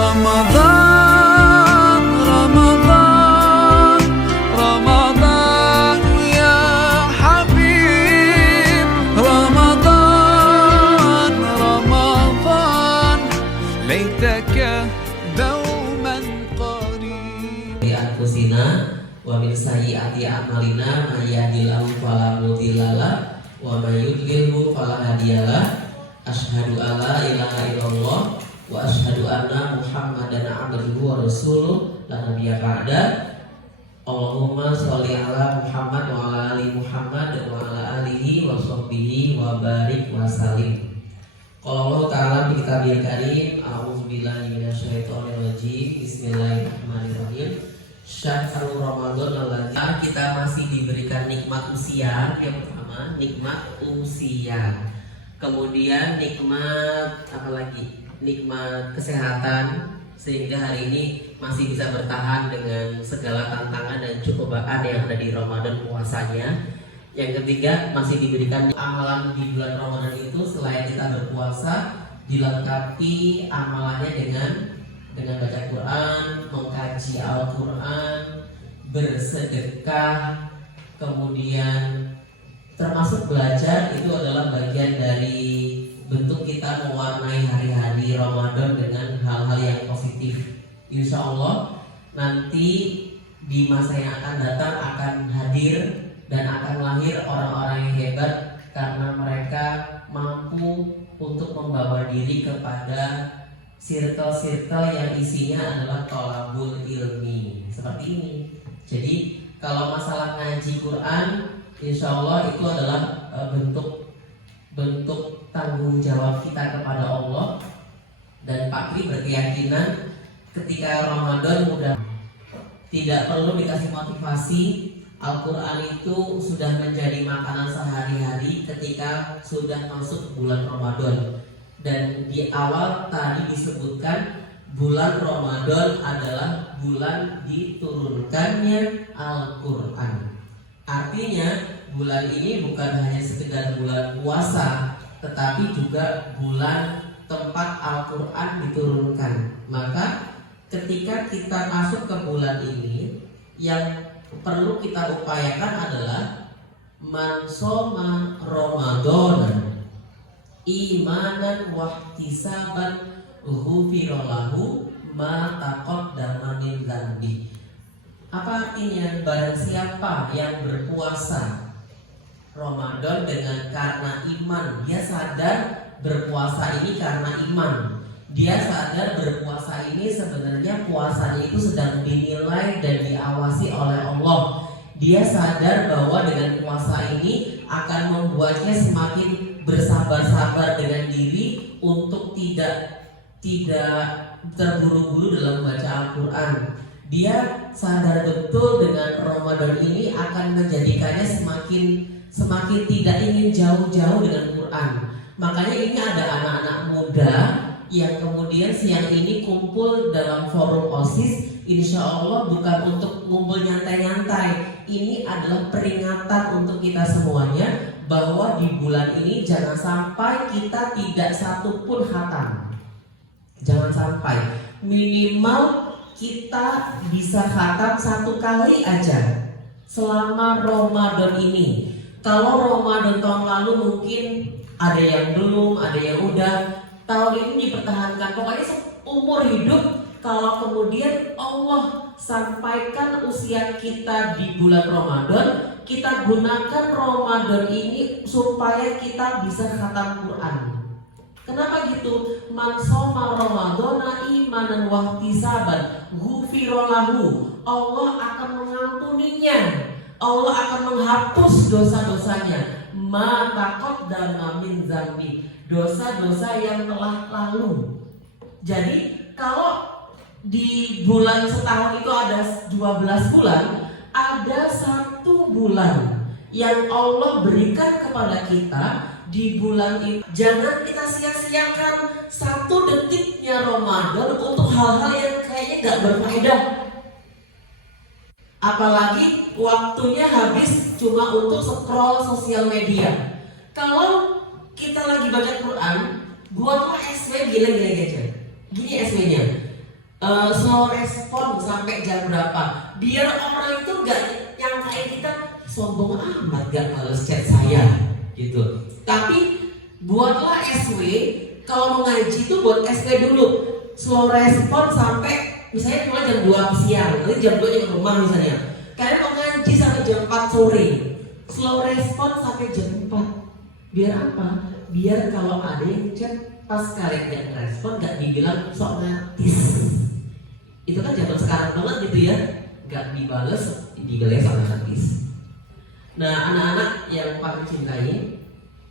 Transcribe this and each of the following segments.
رمضان رمضان رمضان يا حبيب رمضان رمضان ليتك دوما قريب أنفسنا ومن سيئات أعمالنا من يهده فلا مضل له ومن يضلل فلا هادي له أشهد أن لا إله إلا الله wa asyhadu anna Muhammadan abduhu wa rasuluh la nabiyya ba'da. Allahumma sholli ala Muhammad wa ala ali Muhammad wa ala alihi wa sahbihi wa barik wa salim. Qala Allah ta'ala fi kitabil karim, a'udzu billahi minasyaitonir rajim. Bismillahirrahmanirrahim. Syahrul Ramadan alladzi, kita masih diberikan nikmat usia. Yang pertama nikmat usia, kemudian nikmat apa lagi? Nikmat kesehatan, sehingga hari ini masih bisa bertahan dengan segala tantangan dan cobaan yang ada di Ramadan puasanya. Yang ketiga, masih diberikan amalan di bulan Ramadan itu selain kita berpuasa, dilengkapi amalannya dengan baca Quran, mengkaji Al-Quran, bersedekah, kemudian termasuk belajar. Itu adalah bagian dari bentuk kita mewarnai hari-hari Ramadan dengan hal-hal yang positif. Insya Allah nanti di masa yang akan datang akan hadir dan akan lahir orang-orang yang hebat karena mereka mampu untuk membawa diri kepada circle-circle yang isinya adalah thalabul ilmi seperti ini. Jadi kalau masalah ngaji Quran, insya Allah itu adalah bentuk tanggung jawab kita kepada Allah. Dan Pak Kri berkeyakinan ketika Ramadan mudah, tidak perlu dikasih motivasi. Al-Quran itu sudah menjadi makanan sehari-hari ketika sudah masuk bulan Ramadan. Dan di awal tadi disebutkan bulan Ramadan adalah bulan diturunkannya Al-Quran. Artinya bulan ini bukan hanya sekedar bulan puasa, tetapi juga bulan tempat Al-Quran diturunkan. Maka ketika kita masuk ke bulan ini, yang perlu kita upayakan adalah man shoma Ramadan imanan wahtisaban ghufira lahu ma taqaddama min dzambi. Apa artinya? Barang siapa yang berpuasa Ramadan dengan karena iman, dia sadar berpuasa ini karena iman. Dia sadar berpuasa ini sebenarnya puasanya itu sedang dinilai dan diawasi oleh Allah. Dia sadar bahwa dengan puasa ini akan membuatnya semakin bersabar-sabar dengan diri untuk tidak terburu-buru dalam membaca Al-Quran. Dia sadar betul dengan Ramadan ini akan menjadikannya semakin tidak ingin jauh-jauh dengan Quran. Makanya ini ada anak-anak muda yang kemudian siang ini kumpul dalam forum OSIS. Insya Allah bukan untuk kumpul nyantai-nyantai. Ini adalah peringatan untuk kita semuanya bahwa di bulan ini jangan sampai kita tidak satu pun khatam. Jangan sampai, minimal kita bisa khatam satu kali aja selama Ramadan ini. Kalau Ramadan tahun lalu mungkin ada yang belum, ada yang udah. Tahun ini dipertahankan. Pokoknya seumur hidup, kalau kemudian Allah sampaikan usia kita di bulan Ramadan, kita gunakan Ramadan ini supaya kita bisa khatam Quran. Kenapa gitu? Man shoma Ramadana imanan wahtisaban ghufira lahu. Allah akan mengampuninya. Allah akan menghapus dosa-dosanya. Ma taqaddama min dzambi, dosa-dosa yang telah lalu. Jadi kalau di bulan setahun itu ada 12 bulan, ada 1 bulan yang Allah berikan kepada kita di bulan itu. Jangan kita sia-siakan 1 detiknya Ramadan untuk hal-hal yang kayaknya gak berfaedah. Apalagi waktunya habis cuma untuk scroll sosial media. Kalau kita lagi baca Quran, buatlah SW gini aja. Gini SW-nya. slow respon sampai jam berapa, biar orang itu gak yang kayak kita sombong amat gak males chat saya gitu. Tapi buatlah SW, kalau mau ngaji itu buat SW dulu, slow respon sampai misalnya mulai jam 2 siang, nanti jam 2 ke rumah misalnya. Kalian mau ngaji sampai jam 4 sore, slow respon sampai jam 4. Biar apa? Biar kalau ada yang chat pas kalian yang respon gak dibilang sok ngatis. Itu kan zaman sekarang banget gitu ya, gak dibales sok ngatis. Nah anak-anak yang paling cintai,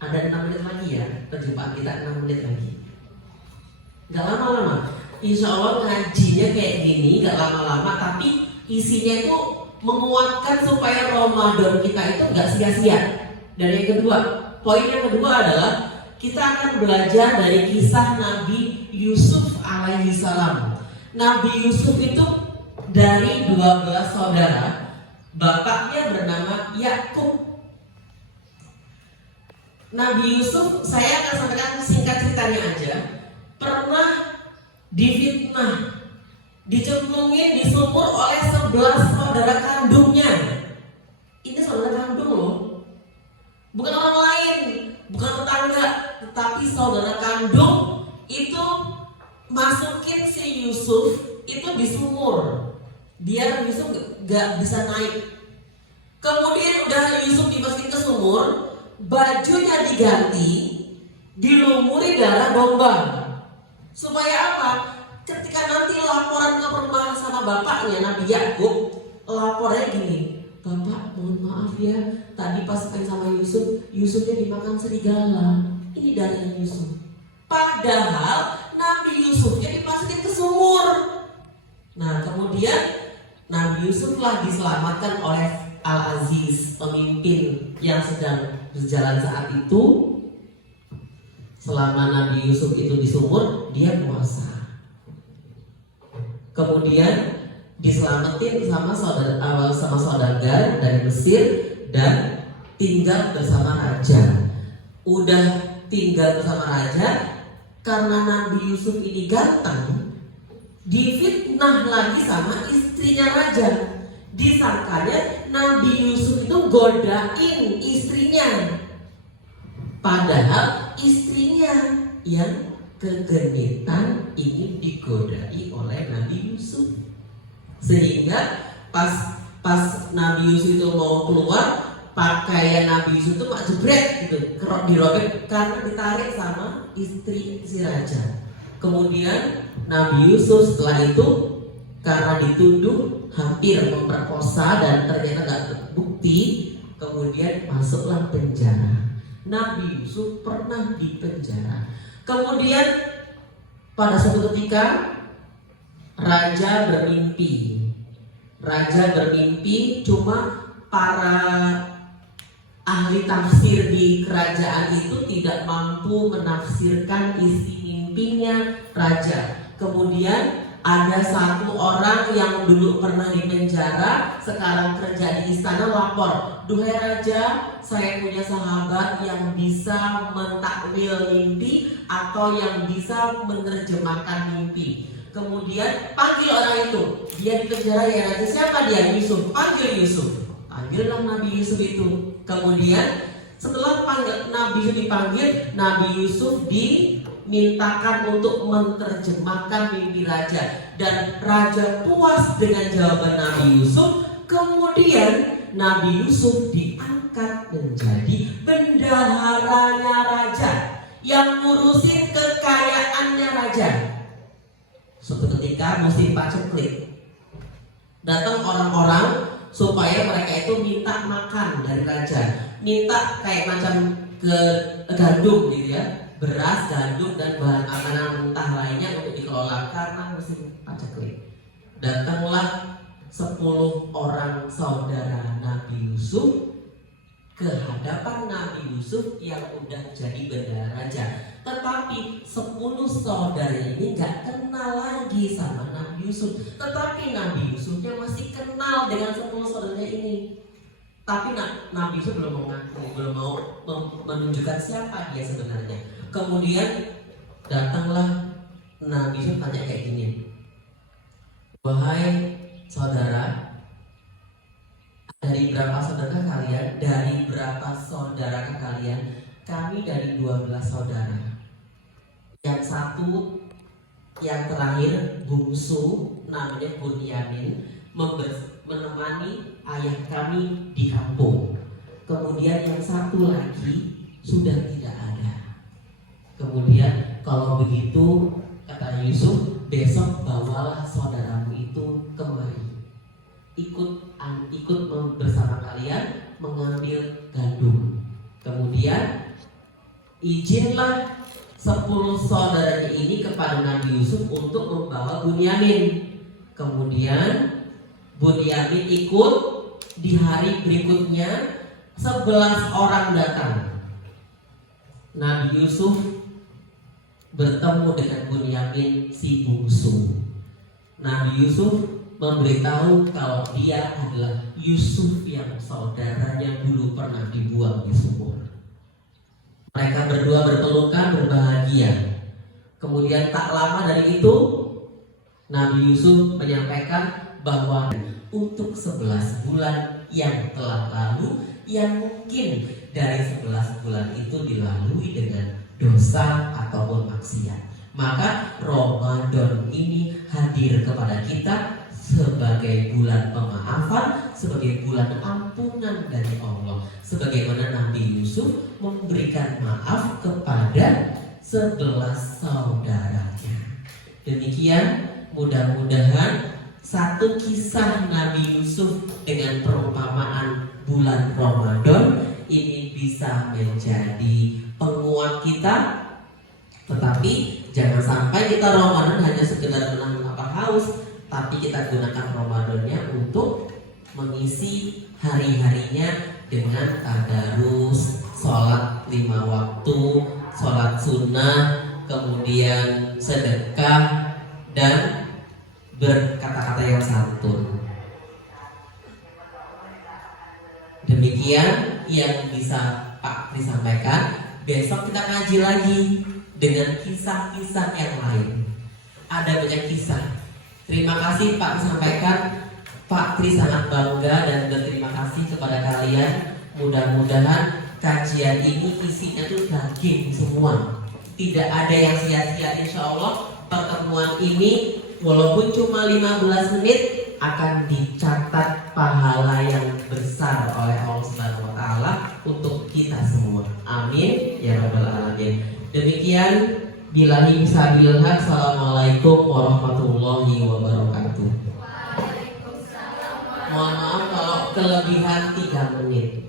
ada 6 menit lagi ya, perjumpaan kita 6 menit lagi. Gak lama-lama, insya Allah ngajinya kayak gini, gak lama-lama, tapi isinya itu menguatkan supaya Ramadan kita itu gak sia-sia. Dan yang kedua, poin yang kedua adalah kita akan belajar dari kisah Nabi Yusuf alaihissalam. Nabi Yusuf itu dari 12 saudara, bapaknya bernama Yakub. Nabi Yusuf, saya akan sampaikan singkat ceritanya aja, pernah difitnah, dicemplungin di sumur oleh 11 saudara kandungnya. Ini saudara kandung loh, bukan orang lain, bukan tetangga, tetapi saudara kandung itu masukin si Yusuf itu di sumur, biar Yusuf gak bisa naik. Kemudian udah Yusuf dimasukin ke sumur, bajunya diganti, dilumuri darah domba. Supaya apa? Ketika nanti laporan ke rumah sama bapaknya Nabi Yakub, lapornya gini, Bapak mohon maaf ya, tadi pas main sama Yusuf, Yusufnya dimakan serigala. Ini darahnya Yusuf. Padahal Nabi Yusufnya dimasukin ke sumur. Nah kemudian Nabi Yusuf lah diselamatkan oleh Al-Aziz, pemimpin yang sedang berjalan saat itu. Selama Nabi Yusuf itu di sumur, dia puasa. Kemudian diselamatin sama saudagar dari Mesir dan tinggal bersama raja. Udah tinggal bersama raja, karena Nabi Yusuf ini ganteng, difitnah lagi sama istrinya raja. Disangkanya Nabi Yusuf itu godain istrinya, padahal istrinya yang kegenitan ini digodai oleh Nabi Yusuf. Sehingga pas Nabi Yusuf itu mau keluar, pakaian Nabi Yusuf itu mak jebret gitu, dirobek karena ditarik sama istri si raja. Kemudian Nabi Yusuf setelah itu karena dituduh hampir memperkosa dan ternyata gak terbukti, kemudian masuklah penjara. Nabi Yusuf pernah di penjara. Kemudian pada suatu ketika raja bermimpi, cuma para ahli tafsir di kerajaan itu tidak mampu menafsirkan isi mimpinya raja. Kemudian ada satu orang yang dulu pernah di penjara, sekarang kerja di istana, lapor, duhai raja, saya punya sahabat yang bisa mentakwil mimpi atau yang bisa menerjemahkan mimpi. Kemudian panggil orang itu, dia di penjara ya raja, siapa dia? Yusuf. Panggil Yusuf. Panggillah Nabi Yusuf itu. Kemudian setelah Nabi Yusuf dipanggil, Nabi Yusuf dimintakan untuk menerjemahkan mimpi raja, dan raja puas dengan jawaban Nabi Yusuf. Kemudian Nabi Yusuf diangkat menjadi bendaharanya raja yang ngurusin kekayaannya raja. Suatu ketika musim paceklik, datang orang-orang supaya mereka itu minta makan dari raja, minta kayak macam ke gandum gitu ya, beras, gandum dan bahan makanan mentah lainnya untuk dikelola karena musim paceklik. Datanglah 10 orang saudara Nabi Yusuf ke hadapan Nabi Yusuf yang udah jadi bendahara raja. Tetapi 10 saudara ini gak kenal lagi sama Nabi Yusuf. Tetapi Nabi Yusufnya masih kenal dengan 10 saudaranya ini. Tapi Nabi Yusuf belum mau menunjukkan siapa dia sebenarnya. Kemudian datanglah Nabi Yusuf tanya kayak gini, Wahai saudara, dari berapa saudara kalian? Dari berapa saudara kalian? Kami dari 12 saudara. Yang satu, yang terakhir, bungsu, namanya Bunyamin, menemani ayah kami di kampung. Kemudian yang satu lagi sudah tidak ada. Kemudian kalau begitu, kata Yusuf, besok bawalah saudaramu itu kemari, ikut bersama kalian mengambil gandum. Kemudian izinlah 10 saudaranya ini kepada Nabi Yusuf untuk membawa Bunyamin. Kemudian Bunyamin ikut. Di hari berikutnya 11 orang datang. Nabi Yusuf bertemu dengan Bunyamin si bungsu. Nabi Yusuf memberitahu kalau dia adalah Yusuf yang saudaranya dulu pernah dibuang di sumur. Mereka berdua berpelukan, berbahagia. Kemudian tak lama dari itu, Nabi Yusuf menyampaikan bahwa untuk 11 bulan yang telah lalu, yang mungkin dari 11 bulan itu dilalui dengan dosa ataupun maksiat, maka Ramadan ini hadir kepada kita sebagai bulan pemaafan, sebagai bulan ampunan dari Allah, sebagaimana Nabi Yusuf memberikan maaf kepada 11 saudaranya. Demikian, mudah-mudahan satu kisah Nabi Yusuf dengan perumpamaan bulan Ramadan ini bisa menjadi penguat kita. Tetapi jangan sampai kita Ramadan hanya sekedar menahan lapar haus, tapi kita gunakan Ramadannya untuk mengisi hari-harinya dengan tadarus, sholat 5 waktu, sholat sunnah, kemudian sedekah, dan berkata-kata yang santun. Demikian yang bisa Pak Tri sampaikan. Besok kita ngaji lagi dengan kisah-kisah yang lain. Ada banyak kisah. Terima kasih Pak sampaikan. Pak Tri sangat bangga dan berterima kasih kepada kalian. Mudah-mudahan kajian ini isinya tuh daging semua. Tidak ada yang sia-sia, insya Allah. Pertemuan ini walaupun cuma 15 menit akan dicatat pahala yang besar oleh Allah Subhanahu wa taala untuk kita semua. Amin ya rabbal alamin. Demikian, billahi sabil haq. Assalamualaikum warahmatullahi wabarakatuh. Mohon maaf kalau kelebihan 3 menit.